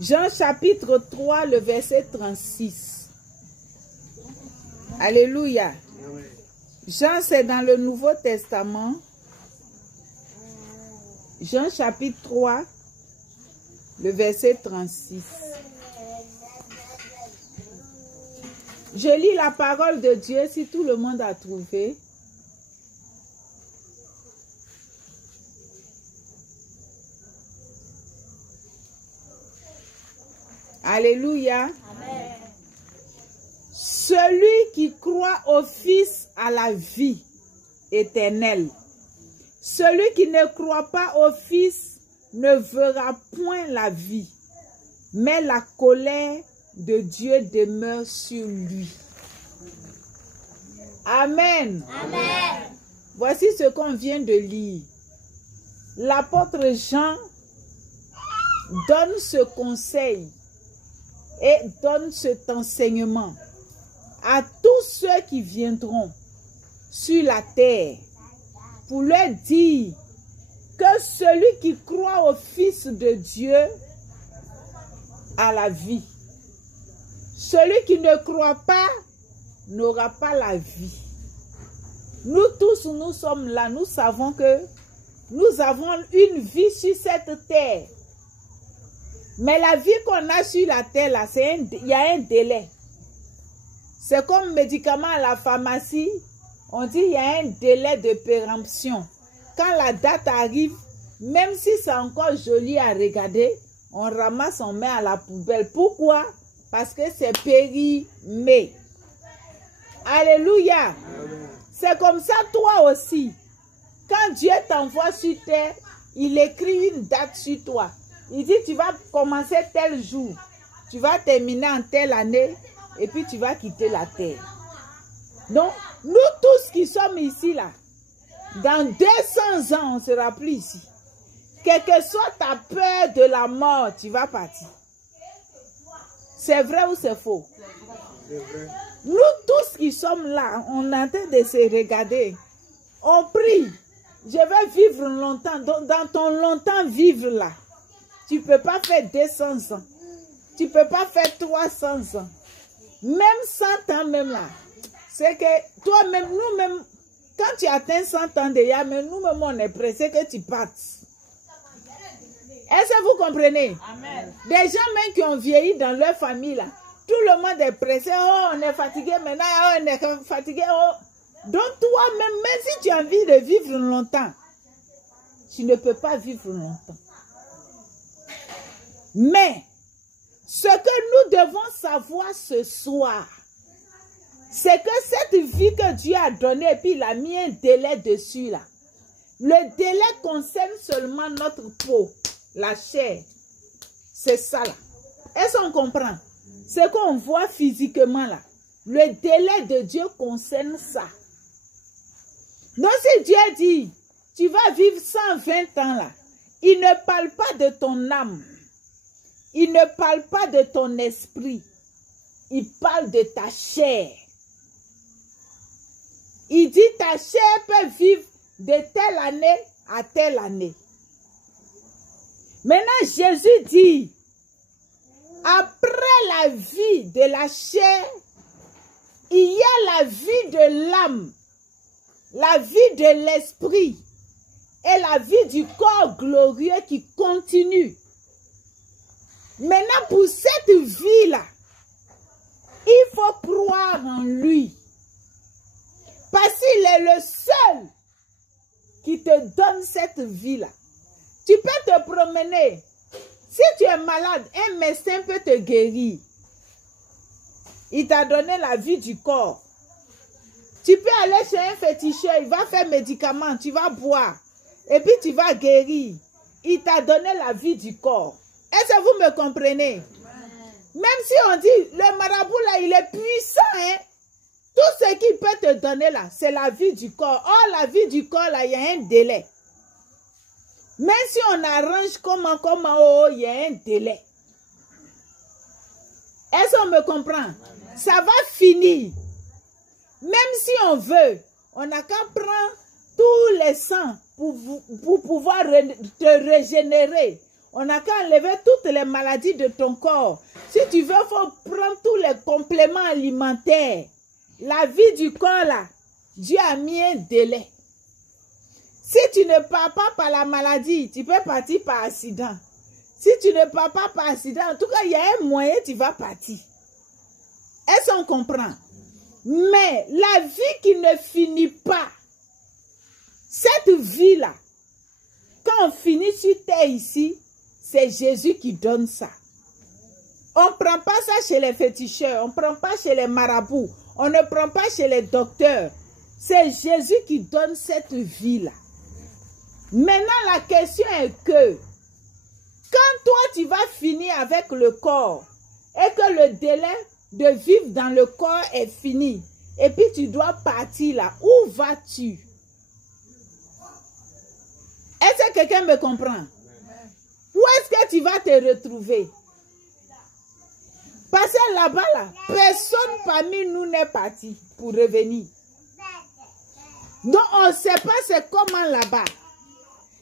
Jean chapitre 3, le verset 36. Alléluia. Jean, c'est dans le Nouveau Testament. Jean chapitre 3, le verset 36. Je lis la parole de Dieu si tout le monde a trouvé. Alléluia. Amen. Celui qui croit au Fils a la vie éternelle. Celui qui ne croit pas au Fils ne verra point la vie, mais la colère de Dieu demeure sur lui. Amen. Amen. Voici ce qu'on vient de lire. L'apôtre Jean donne ce conseil et donne cet enseignement à tous ceux qui viendront sur la terre pour leur dire que celui qui croit au Fils de Dieu a la vie. Celui qui ne croit pas n'aura pas la vie. Nous tous, nous sommes là, nous savons que nous avons une vie sur cette terre. Mais la vie qu'on a sur la terre, là, il y a un délai. C'est comme médicament à la pharmacie, on dit il y a un délai de péremption. Quand la date arrive, même si c'est encore joli à regarder, on ramasse, on met à la poubelle. Pourquoi? Parce que c'est périmé. Alléluia. C'est comme ça toi aussi. Quand Dieu t'envoie sur terre, il écrit une date sur toi. Il dit tu vas commencer tel jour, tu vas terminer en telle année et puis tu vas quitter la terre. Donc, nous tous qui sommes ici là, dans 200 ans, on ne sera plus ici. Quelle que soit ta peur de la mort, tu vas partir. C'est vrai ou c'est faux? C'est vrai. Nous tous qui sommes là, on est en train de se regarder. On prie. Je vais vivre longtemps. Dans ton longtemps vivre là, tu ne peux pas faire 200 ans. Tu ne peux pas faire 300 ans. Même 100 ans même là. C'est que toi-même, nous-mêmes, quand tu atteins 100 ans déjà, mais nous-mêmes, on est pressé que tu partes. Est-ce que vous comprenez? Amen. Des gens même qui ont vieilli dans leur famille là, tout le monde est pressé. Oh, on est fatigué maintenant, oh, on est fatigué. Oh. Donc toi-même, même si tu as envie de vivre longtemps, tu ne peux pas vivre longtemps. Mais, ce que nous devons savoir ce soir, c'est que cette vie que Dieu a donnée, et puis il a mis un délai dessus là. Le délai concerne seulement notre peau, la chair. C'est ça là. Est-ce qu'on comprend? Ce qu'on voit physiquement là. Le délai de Dieu concerne ça. Donc si Dieu dit, tu vas vivre 120 ans là, il ne parle pas de ton âme. Il ne parle pas de ton esprit. Il parle de ta chair. Il dit ta chair peut vivre de telle année à telle année. Maintenant, Jésus dit, après la vie de la chair, il y a la vie de l'âme, la vie de l'esprit et la vie du corps glorieux qui continue. Maintenant, pour cette vie-là, il faut croire en lui. Parce qu'il est le seul qui te donne cette vie-là. Tu peux te promener. Si tu es malade, un médecin peut te guérir. Il t'a donné la vie du corps. Tu peux aller chez un féticheur, il va faire médicaments, tu vas boire. Et puis tu vas guérir. Il t'a donné la vie du corps. Est-ce que vous me comprenez? Même si on dit, le marabout là, il est puissant, hein? Tout ce qu'il peut te donner là, c'est la vie du corps. Or, la vie du corps là, il y a un délai. Même si on arrange comment, oh, il y a un délai. Est-ce qu'on me comprend? Ça va finir. Même si on veut, on n'a qu'à prendre tous les sangs pour pouvoir te régénérer. On n'a qu'à enlever toutes les maladies de ton corps. Si tu veux, il faut prendre tous les compléments alimentaires. La vie du corps, là, Dieu a mis un délai. Si tu ne pars pas par la maladie, tu peux partir par accident. Si tu ne pars pas par accident, en tout cas, il y a un moyen, tu vas partir. Est-ce qu'on comprend? Mais la vie qui ne finit pas, cette vie-là, quand on finit sur terre ici, c'est Jésus qui donne ça. On ne prend pas ça chez les féticheurs, on ne prend pas chez les marabouts, on ne prend pas chez les docteurs. C'est Jésus qui donne cette vie-là. Maintenant, la question est que, quand toi, tu vas finir avec le corps, et que le délai de vivre dans le corps est fini, et puis tu dois partir là, où vas-tu? Est-ce que quelqu'un me comprend? Où est-ce que tu vas te retrouver? Parce que là-bas, là, personne parmi nous n'est parti pour revenir. Donc, on ne sait pas c'est comment là-bas.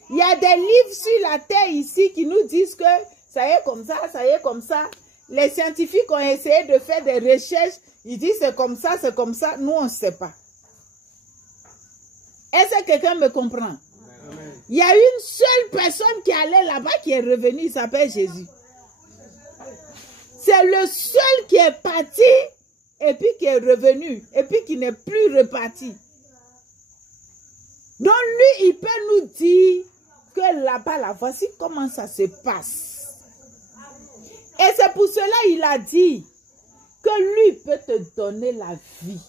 Il y a des livres sur la terre ici qui nous disent que ça y est comme ça, ça y est comme ça. Les scientifiques ont essayé de faire des recherches. Ils disent c'est comme ça, c'est comme ça. Nous, on ne sait pas. Est-ce que quelqu'un me comprend? Il y a une seule personne qui allait là-bas qui est revenue, il s'appelle Jésus. C'est le seul qui est parti et puis qui est revenu et puis qui n'est plus reparti. Donc lui, il peut nous dire que là-bas, là, voici comment ça se passe. Et c'est pour cela qu'il a dit que lui peut te donner la vie.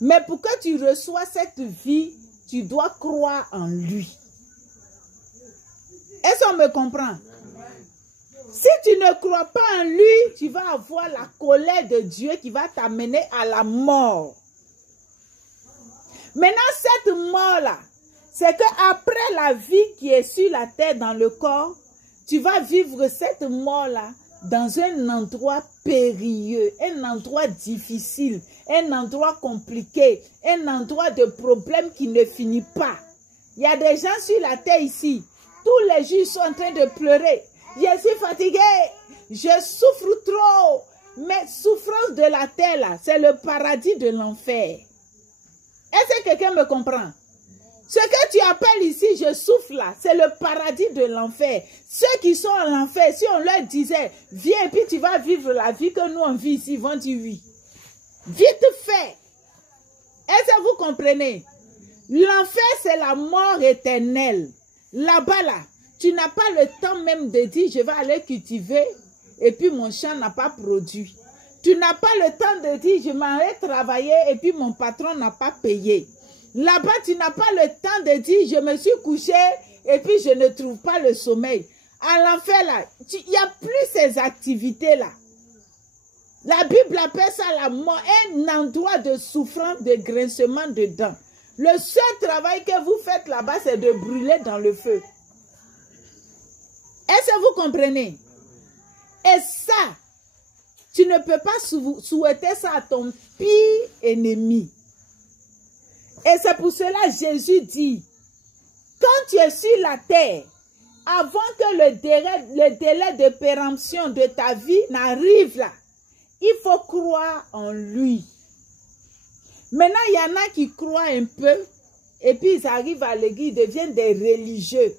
Mais pour que tu reçois cette vie, tu dois croire en lui. Est-ce qu'on me comprend? Si tu ne crois pas en lui, tu vas avoir la colère de Dieu qui va t'amener à la mort. Maintenant, cette mort-là, c'est qu'après la vie qui est sur la terre dans le corps, tu vas vivre cette mort-là dans un endroit périlleux, un endroit difficile, un endroit compliqué, un endroit de problème qui ne finit pas. Il y a des gens sur la terre ici, tous les jours ils sont en train de pleurer. Je suis fatigué, je souffre trop. Mais souffrance de la terre là, c'est le paradis de l'enfer. Est-ce que quelqu'un me comprend? Ce que tu appelles ici, je souffre là, c'est le paradis de l'enfer. Ceux qui sont en enfer, si on leur disait, viens et puis tu vas vivre la vie que nous on vit ici, ils vont dire oui. Vite fait. Est-ce que vous comprenez? L'enfer, c'est la mort éternelle. Là-bas, là, tu n'as pas le temps même de dire, je vais aller cultiver et puis mon champ n'a pas produit. Tu n'as pas le temps de dire, je m'en vais travailler et puis mon patron n'a pas payé. Là-bas, tu n'as pas le temps de dire, je me suis couché et puis je ne trouve pas le sommeil. À l'enfer, là, il n'y a plus ces activités-là. La Bible appelle ça la mort, un endroit de souffrance, de grincement de dents. Le seul travail que vous faites là-bas, c'est de brûler dans le feu. Est-ce que vous comprenez? Et ça, tu ne peux pas souhaiter ça à ton pire ennemi. Et c'est pour cela que Jésus dit, quand tu es sur la terre, avant que le délai de péremption de ta vie n'arrive là, il faut croire en lui. Maintenant, il y en a qui croient un peu, et puis ils arrivent à l'église, ils deviennent des religieux.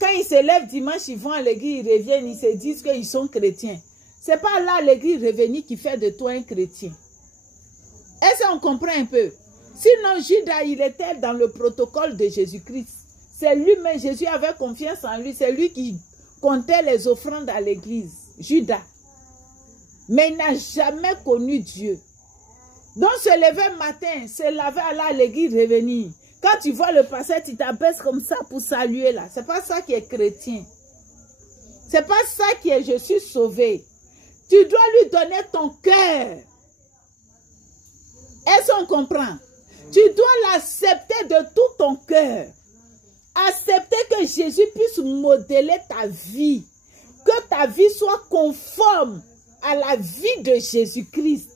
Quand ils se lèvent dimanche, ils vont à l'église, ils reviennent, ils se disent qu'ils sont chrétiens. Ce n'est pas là l'église revenue qui fait de toi un chrétien. Est-ce qu'on comprend un peu? Sinon, Judas, il était dans le protocole de Jésus-Christ. C'est lui-même, Jésus avait confiance en lui. C'est lui qui comptait les offrandes à l'église. Judas. Mais il n'a jamais connu Dieu. Donc, se lever matin, se laver, aller à l'église, revenir. Quand tu vois le pasteur, tu t'abaisses comme ça pour saluer là. C'est pas ça qui est chrétien. C'est pas ça qui est je suis sauvé. Tu dois lui donner ton cœur. Est-ce qu'on comprend? Tu dois l'accepter de tout ton cœur. Accepter que Jésus puisse modeler ta vie. Que ta vie soit conforme à la vie de Jésus-Christ.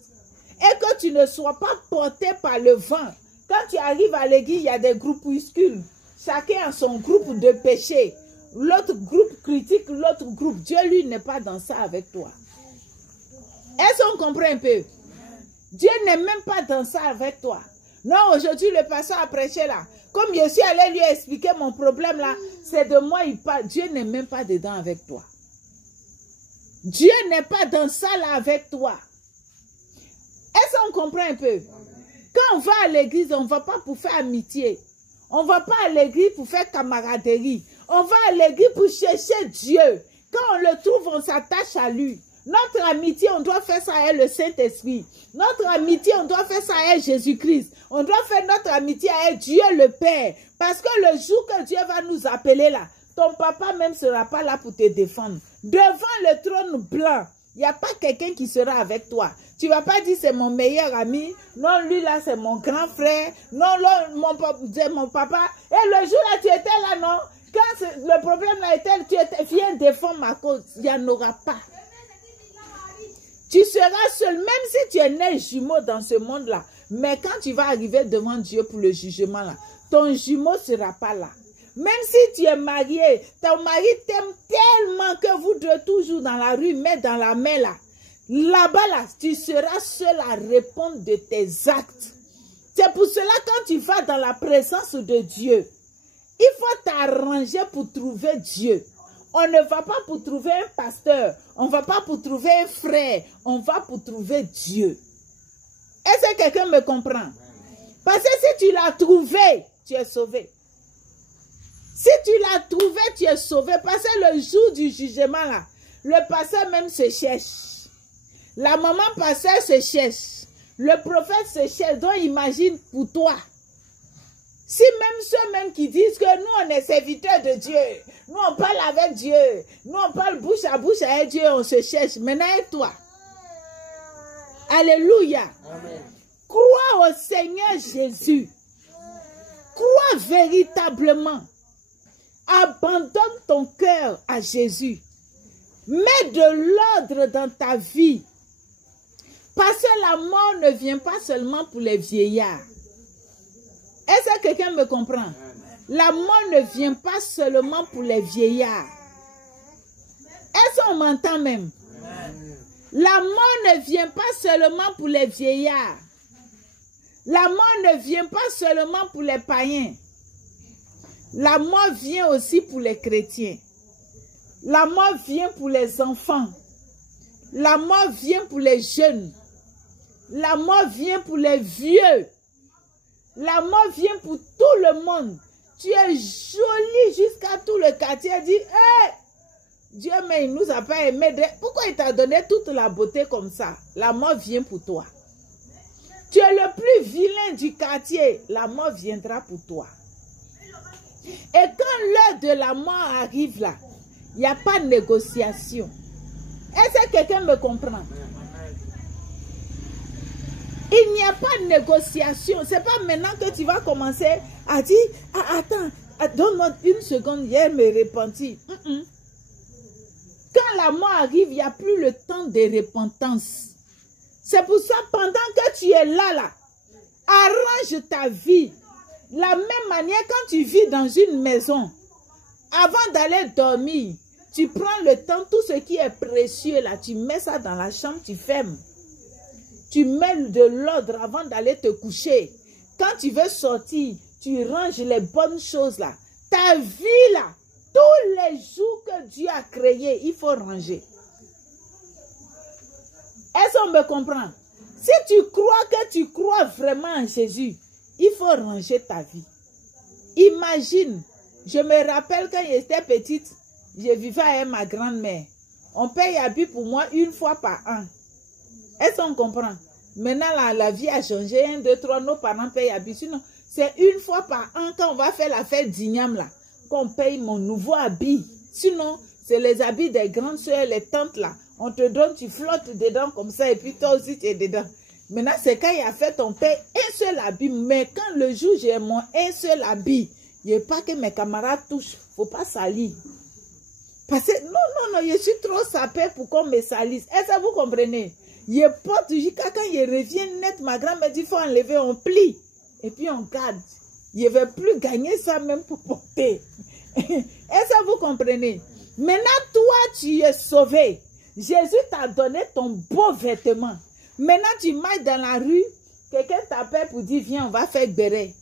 Et que tu ne sois pas porté par le vent. Quand tu arrives à l'église, il y a des groupuscules. Chacun a son groupe de péché. l'autre groupe critique l'autre groupe. Dieu, lui, n'est pas dans ça avec toi. Est-ce qu'on comprend un peu? Dieu n'est même pas dans ça avec toi. Non, aujourd'hui, le pasteur a prêché là. Comme je suis allé lui expliquer mon problème là, c'est de moi il parle. Dieu n'est même pas dedans avec toi. Dieu n'est pas dans ça là avec toi. Est-ce qu'on comprend un peu? Quand on va à l'église, on ne va pas pour faire amitié. On ne va pas à l'église pour faire camaraderie. On va à l'église pour chercher Dieu. Quand on le trouve, on s'attache à lui. Notre amitié, on doit faire ça avec le Saint-Esprit. Notre amitié, on doit faire ça avec Jésus-Christ. On doit faire notre amitié avec Dieu le Père. Parce que le jour que Dieu va nous appeler là, ton papa même ne sera pas là pour te défendre. Devant le trône blanc, il n'y a pas quelqu'un qui sera avec toi. Tu ne vas pas dire c'est mon meilleur ami. Non, lui là, c'est mon grand frère. Non, là, mon papa. Et le jour là, tu étais là, non? Quand le problème là était, tu étais, viens défendre ma cause. Il n'y en aura pas. Tu seras seul, même si tu es né jumeau dans ce monde-là. Mais quand tu vas arriver devant Dieu pour le jugement, là, ton jumeau ne sera pas là. Même si tu es marié, ton mari t'aime tellement que vous deux toujours dans la rue, mais dans la main là. Là-bas, là, tu seras seul à répondre de tes actes. C'est pour cela quand tu vas dans la présence de Dieu, il faut t'arranger pour trouver Dieu. On ne va pas pour trouver un pasteur, on ne va pas pour trouver un frère, on va pour trouver Dieu. Est-ce que quelqu'un me comprend? Parce que si tu l'as trouvé, tu es sauvé. Si tu l'as trouvé, tu es sauvé. Parce que le jour du jugement, là, le pasteur même se cherche. La maman pasteur se cherche. Le prophète se cherche. Donc imagine pour toi. Si même ceux-mêmes qui disent que nous, on est serviteurs de Dieu, nous, on parle avec Dieu, nous, on parle bouche à bouche avec Dieu, on se cherche. Maintenant, et toi? Alléluia. Amen. Crois au Seigneur Jésus. Crois véritablement. Abandonne ton cœur à Jésus. Mets de l'ordre dans ta vie. Parce que la mort ne vient pas seulement pour les vieillards. Est-ce que quelqu'un me comprend? La mort ne vient pas seulement pour les vieillards. Est-ce qu'on m'entend même? La mort ne vient pas seulement pour les vieillards. La mort ne vient pas seulement pour les païens. La mort vient aussi pour les chrétiens. La mort vient pour les enfants. La mort vient pour les jeunes. La mort vient pour les vieux. La mort vient pour tout le monde. Tu es jolie jusqu'à tout le quartier. Dit, hey, Dieu, mais il ne nous a pas aimés. Pourquoi il t'a donné toute la beauté comme ça? La mort vient pour toi. Tu es le plus vilain du quartier. La mort viendra pour toi. Et quand l'heure de la mort arrive là, il n'y a pas de négociation. Est-ce que quelqu'un me comprend? Il n'y a pas de négociation. Ce n'est pas maintenant que tu vas commencer à dire, ah, attends, donne-moi une seconde, hier me repentir. Quand la mort arrive, il n'y a plus le temps de repentance. C'est pour ça, pendant que tu es là, arrange ta vie. La même manière, quand tu vis dans une maison, avant d'aller dormir, tu prends le temps, tout ce qui est précieux là, tu mets ça dans la chambre, tu fermes. Tu mets de l'ordre avant d'aller te coucher. Quand tu veux sortir, tu ranges les bonnes choses là. Ta vie là, tous les jours que Dieu a créé, il faut ranger. Est-ce qu'on me comprend? Si tu crois que tu crois vraiment en Jésus, il faut ranger ta vie. Imagine, je me rappelle quand j'étais petite, je vivais avec ma grand-mère. On paye habit pour moi une fois par an. Est-ce qu'on comprend? Maintenant, la vie a changé. 1, 2, 3, nos parents payent habit. Sinon, c'est une fois par an quand on va faire la fête d'Ignam là, qu'on paye mon nouveau habit. Sinon, c'est les habits des grandes soeurs, les tantes là. On te donne, tu flottes dedans comme ça et puis toi aussi tu es dedans. Maintenant, c'est quand il a fait, on paye un seul habit. Mais quand le jour j'ai mon un seul habit, il n'y a pas que mes camarades touchent. Il ne faut pas salir. Parce que non, je suis trop sapé pour qu'on me salisse. Est-ce que vous comprenez? Je porte jusqu'à quand il revient net, ma grand-mère dit il faut enlever, on plie. Et puis on garde. Je ne vais plus gagner ça même pour porter. Est-ce que vous comprenez? Maintenant, toi, tu es sauvé. Jésus t'a donné ton beau vêtement. Maintenant, tu marches dans la rue, quelqu'un t'appelle pour dire, viens, on va faire béret.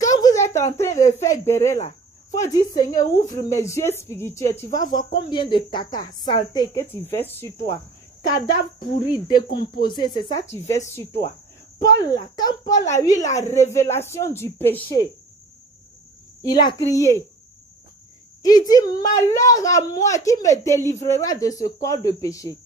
Quand vous êtes en train de faire béret là, il faut dire, Seigneur, ouvre mes yeux spirituels. Tu vas voir combien de caca, saleté que tu verses sur toi. Cadavre pourri, décomposé, c'est ça que tu verses sur toi. Paul, là, quand Paul a eu la révélation du péché, il a crié. Il dit, malheur à moi qui me délivrera de ce corps de péché.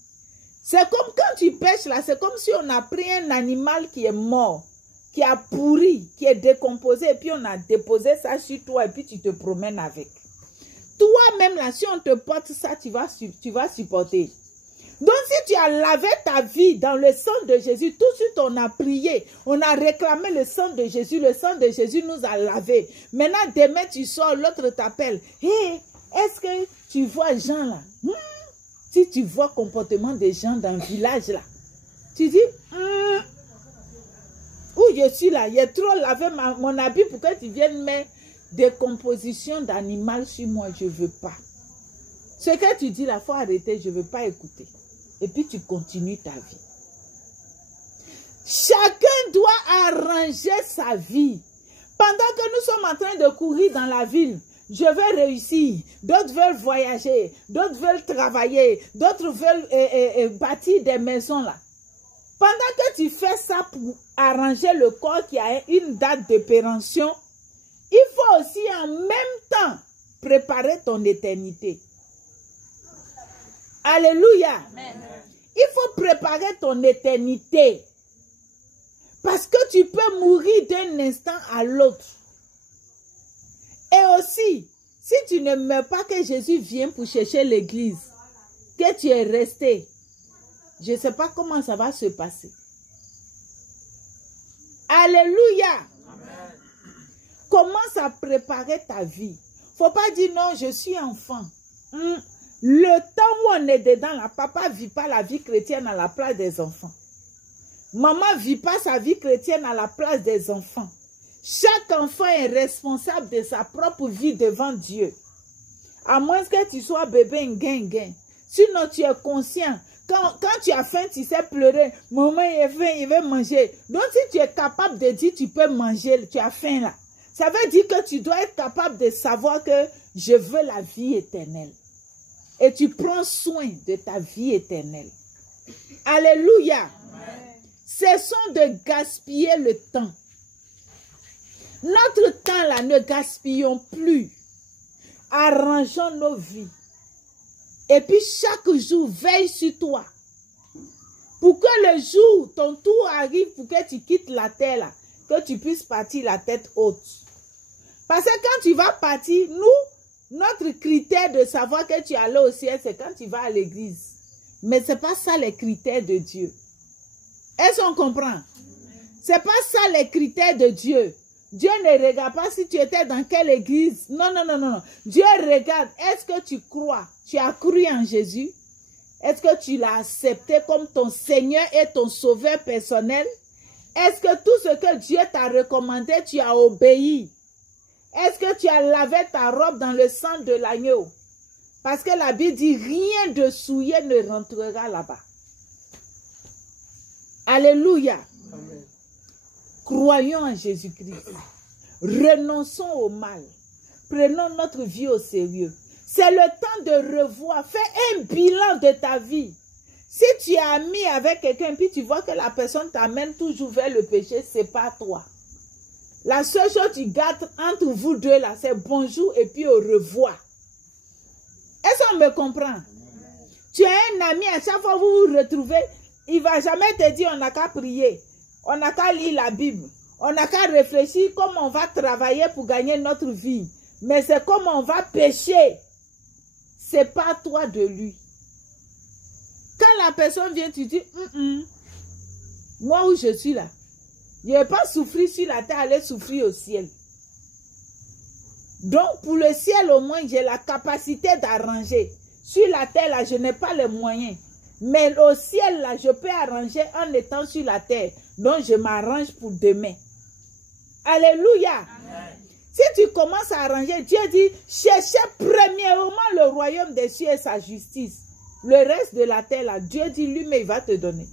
C'est comme quand tu pêches là, c'est comme si on a pris un animal qui est mort, qui a pourri, qui est décomposé, et puis on a déposé ça sur toi, et puis tu te promènes avec. Toi-même là, si on te porte ça, tu vas supporter. Donc si tu as lavé ta vie dans le sang de Jésus, tout de suite on a prié, on a réclamé le sang de Jésus nous a lavé. Maintenant demain tu sors, l'autre t'appelle. Hé, est-ce que tu vois Jean là? Si tu vois le comportement des gens dans le village là, tu dis, où je suis là, il a trop lavé mon habit pour que tu viennes mettre des compositions d'animal sur moi, je ne veux pas. Ce que tu dis là, il faut arrêter, je ne veux pas écouter. Et puis tu continues ta vie. Chacun doit arranger sa vie. Pendant que nous sommes en train de courir dans la ville, je veux réussir, d'autres veulent voyager, d'autres veulent travailler, d'autres veulent bâtir des maisons là. Pendant que tu fais ça pour arranger le corps qui a une date de péremption, il faut aussi en même temps préparer ton éternité. Alléluia. Amen. Il faut préparer ton éternité. Parce que tu peux mourir d'un instant à l'autre. Et aussi, si tu ne meurs pas, que Jésus vient pour chercher l'église, que tu es resté, je ne sais pas comment ça va se passer. Alléluia. Amen. Commence à préparer ta vie. Il ne faut pas dire non, je suis enfant. Le temps où on est dedans, là, papa ne vit pas la vie chrétienne à la place des enfants. Maman ne vit pas sa vie chrétienne à la place des enfants. Chaque enfant est responsable de sa propre vie devant Dieu. À moins que tu sois bébé ngain. Sinon, tu es conscient. Quand tu as faim, tu sais pleurer. Maman, il a faim, il veut manger. Donc, si tu es capable de dire, tu peux manger, tu as faim là. Ça veut dire que tu dois être capable de savoir que je veux la vie éternelle. Et tu prends soin de ta vie éternelle. Alléluia. Amen. Cessons de gaspiller le temps. Notre temps là, ne gaspillons plus. Arrangeons nos vies. Et puis chaque jour, veille sur toi. Pour que le jour, ton tour arrive, pour que tu quittes la terre là, que tu puisses partir la tête haute. Parce que quand tu vas partir, notre critère de savoir que tu es allé au ciel, c'est quand tu vas à l'église. Mais ce n'est pas ça les critères de Dieu. Est-ce qu'on comprend? Ce n'est pas ça les critères de Dieu. Dieu ne regarde pas si tu étais dans quelle église. Non. Dieu regarde, est-ce que tu crois? Tu as cru en Jésus? Est-ce que tu l'as accepté comme ton Seigneur et ton sauveur personnel? Est-ce que tout ce que Dieu t'a recommandé, tu as obéi? Est-ce que tu as lavé ta robe dans le sang de l'agneau? Parce que la Bible dit, rien de souillé ne rentrera là-bas. Alléluia. Amen. Croyons en Jésus-Christ. Renonçons au mal. Prenons notre vie au sérieux. C'est le temps de revoir. Fais un bilan de ta vie. Si tu es ami avec quelqu'un, puis tu vois que la personne t'amène toujours vers le péché, ce n'est pas toi. La seule chose que tu gardes entre vous deux là, c'est bonjour et puis au revoir. Est-ce qu'on me comprend? Tu as un ami, à chaque fois que vous vous retrouvez, il ne va jamais te dire on n'a qu'à prier, on n'a qu'à lire la Bible, on n'a qu'à réfléchir comment on va travailler pour gagner notre vie. Mais c'est comment on va pécher. Ce n'est pas toi de lui. Quand la personne vient, tu dis, moi où je suis là, je ne vais pas souffrir sur la terre, aller souffrir au ciel. Donc, pour le ciel, au moins, j'ai la capacité d'arranger. Sur la terre, là, je n'ai pas les moyens. Mais au ciel, là, je peux arranger en étant sur la terre. Donc, je m'arrange pour demain. Alléluia. Amen. Si tu commences à arranger, Dieu dit, cherchez premièrement le royaume des cieux et sa justice. Le reste de la terre, là, Dieu dit lui-même, il va te donner.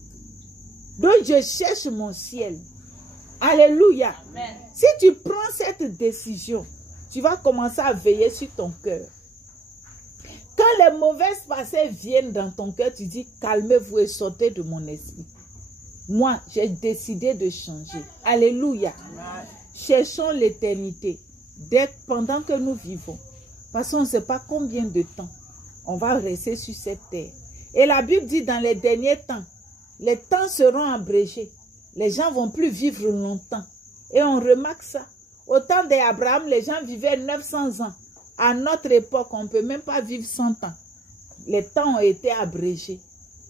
Donc, je cherche mon ciel. Alléluia. Amen. Si tu prends cette décision, tu vas commencer à veiller sur ton cœur. Quand les mauvaises pensées viennent dans ton cœur, tu dis, calmez-vous et sortez de mon esprit. Moi, j'ai décidé de changer. Alléluia. Amen. Cherchons l'éternité pendant que nous vivons. Parce qu'on ne sait pas combien de temps on va rester sur cette terre. Et la Bible dit dans les derniers temps, les temps seront abrégés. Les gens ne vont plus vivre longtemps. Et on remarque ça. Au temps d'Abraham, les gens vivaient 900 ans. À notre époque, on ne peut même pas vivre 100 ans. Les temps ont été abrégés.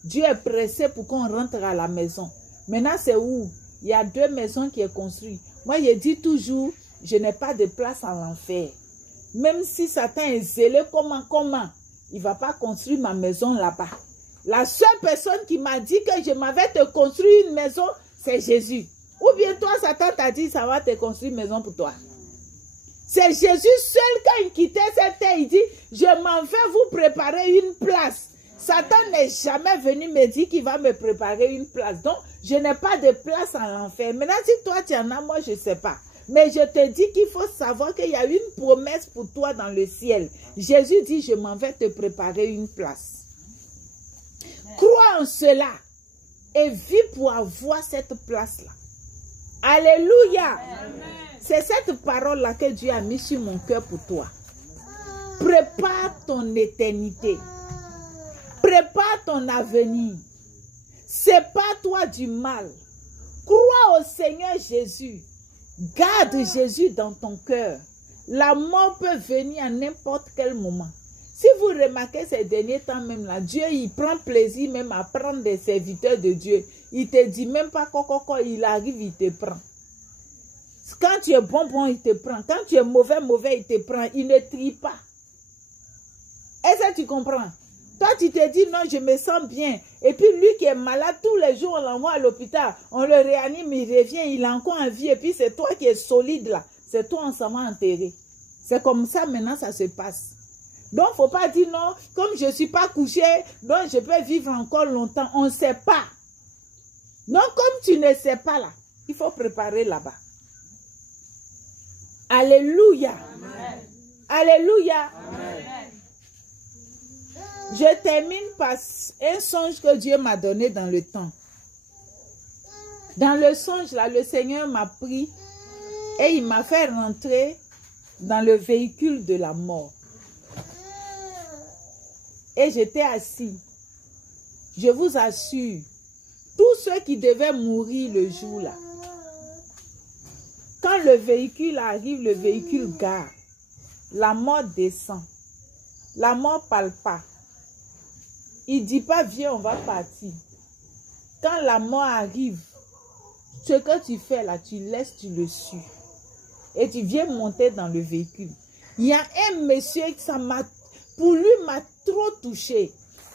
Dieu est pressé pour qu'on rentre à la maison. Maintenant, c'est où? Il y a 2 maisons qui sont construites. Moi, je dis toujours, je n'ai pas de place en l'enfer. Même si Satan est zélé, comment? Il ne va pas construire ma maison là-bas. La seule personne qui m'a dit que je m'avais te construire une maison, c'est Jésus. Ou bien toi, Satan t'a dit, ça va te construire une maison pour toi. C'est Jésus seul quand il quittait cette terre, il dit, je m'en vais vous préparer une place. Satan n'est jamais venu me dire qu'il va me préparer une place. Donc, je n'ai pas de place en l'enfer. Maintenant, si toi tu en as, moi je ne sais pas. Mais je te dis qu'il faut savoir qu'il y a une promesse pour toi dans le ciel. Jésus dit, je m'en vais te préparer une place. Crois en cela et vis pour avoir cette place-là. Alléluia. C'est cette parole-là que Dieu a mis sur mon cœur pour toi. Prépare ton éternité. Prépare ton avenir. Sépare-toi du mal. Crois au Seigneur Jésus. Garde Jésus dans ton cœur. La mort peut venir à n'importe quel moment. Si vous remarquez ces derniers temps même là, Dieu il prend plaisir même à prendre des serviteurs de Dieu. Il te dit même pas quand il arrive, il te prend. Quand tu es bon, il te prend. Quand tu es mauvais, il te prend. Il ne trie pas. Est-ce que tu comprends? Toi, tu te dis, non, je me sens bien. Et puis, lui qui est malade, tous les jours, on l'envoie à l'hôpital. On le réanime, il revient, il est encore en vie. Et puis, c'est toi qui es solide là. C'est toi, on s'en va enterrer. C'est comme ça, maintenant, ça se passe. Donc, il ne faut pas dire, non, comme je ne suis pas couché, donc je peux vivre encore longtemps. On ne sait pas. Donc, comme tu ne sais pas là, il faut préparer là-bas. Alléluia. Amen. Alléluia. Amen. Je termine par un songe que Dieu m'a donné dans le temps. Dans le songe, là, le Seigneur m'a pris et il m'a fait rentrer dans le véhicule de la mort. Et j'étais assis. Je vous assure, tous ceux qui devaient mourir le jour-là, quand le véhicule arrive, le véhicule gare, la mort descend. La mort parle pas. Il ne dit pas, viens, on va partir. Quand la mort arrive, ce que tu fais là, tu laisses, tu le suis. Et tu viens monter dans le véhicule. Il y a un monsieur, pour lui, m'a trop touché.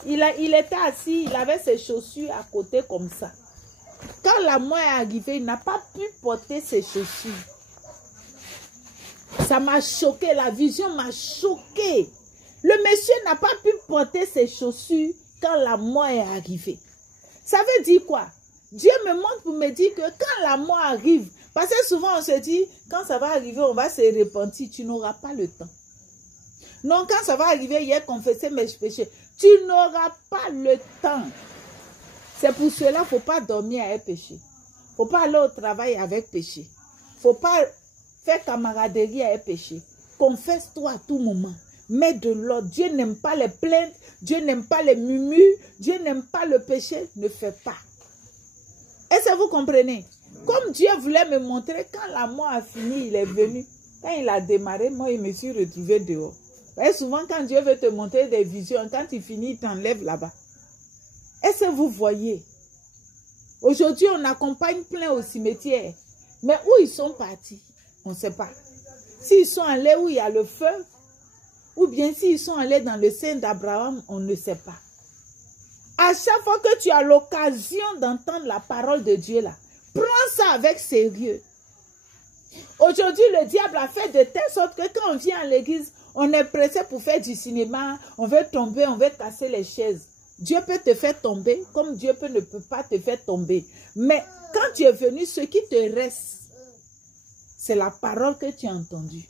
Il était assis, il avait ses chaussures à côté comme ça. Quand la mort est arrivée, il n'a pas pu porter ses chaussures. Ça m'a choqué, la vision m'a choqué. Le monsieur n'a pas pu porter ses chaussures quand la mort est arrivée. Ça veut dire quoi? Dieu me montre pour me dire que quand la mort arrive, parce que souvent on se dit, quand ça va arriver, on va se repentir, tu n'auras pas le temps. Non, quand ça va arriver, hier, confesser mes péchés, tu n'auras pas le temps. C'est pour cela qu'il ne faut pas dormir avec péché. Il ne faut pas aller au travail avec péché. Il ne faut pas faire camaraderie avec péché. Confesse-toi à tout moment. Mets de l'ordre. Dieu n'aime pas les plaintes. Dieu n'aime pas les murmures. Dieu n'aime pas le péché. Ne fais pas. Est-ce que vous comprenez? Comme Dieu voulait me montrer, quand la mort a fini, il est venu. Quand il a démarré, moi, il me suis retrouvé dehors. Et souvent, quand Dieu veut te montrer des visions, quand il finit, il t'enlève là-bas. Est-ce que vous voyez? Aujourd'hui, on accompagne plein au cimetière. Mais où ils sont partis? On ne sait pas. S'ils sont allés où il y a le feu, ou bien s'ils sont allés dans le sein d'Abraham, on ne sait pas. À chaque fois que tu as l'occasion d'entendre la parole de Dieu là, prends ça avec sérieux. Aujourd'hui, le diable a fait de telle sorte que quand on vient à l'église, on est pressé pour faire du cinéma, on veut tomber, on veut casser les chaises. Dieu peut te faire tomber comme Dieu ne peut pas te faire tomber. Mais quand tu es venu, ce qui te reste, c'est la parole que tu as entendue.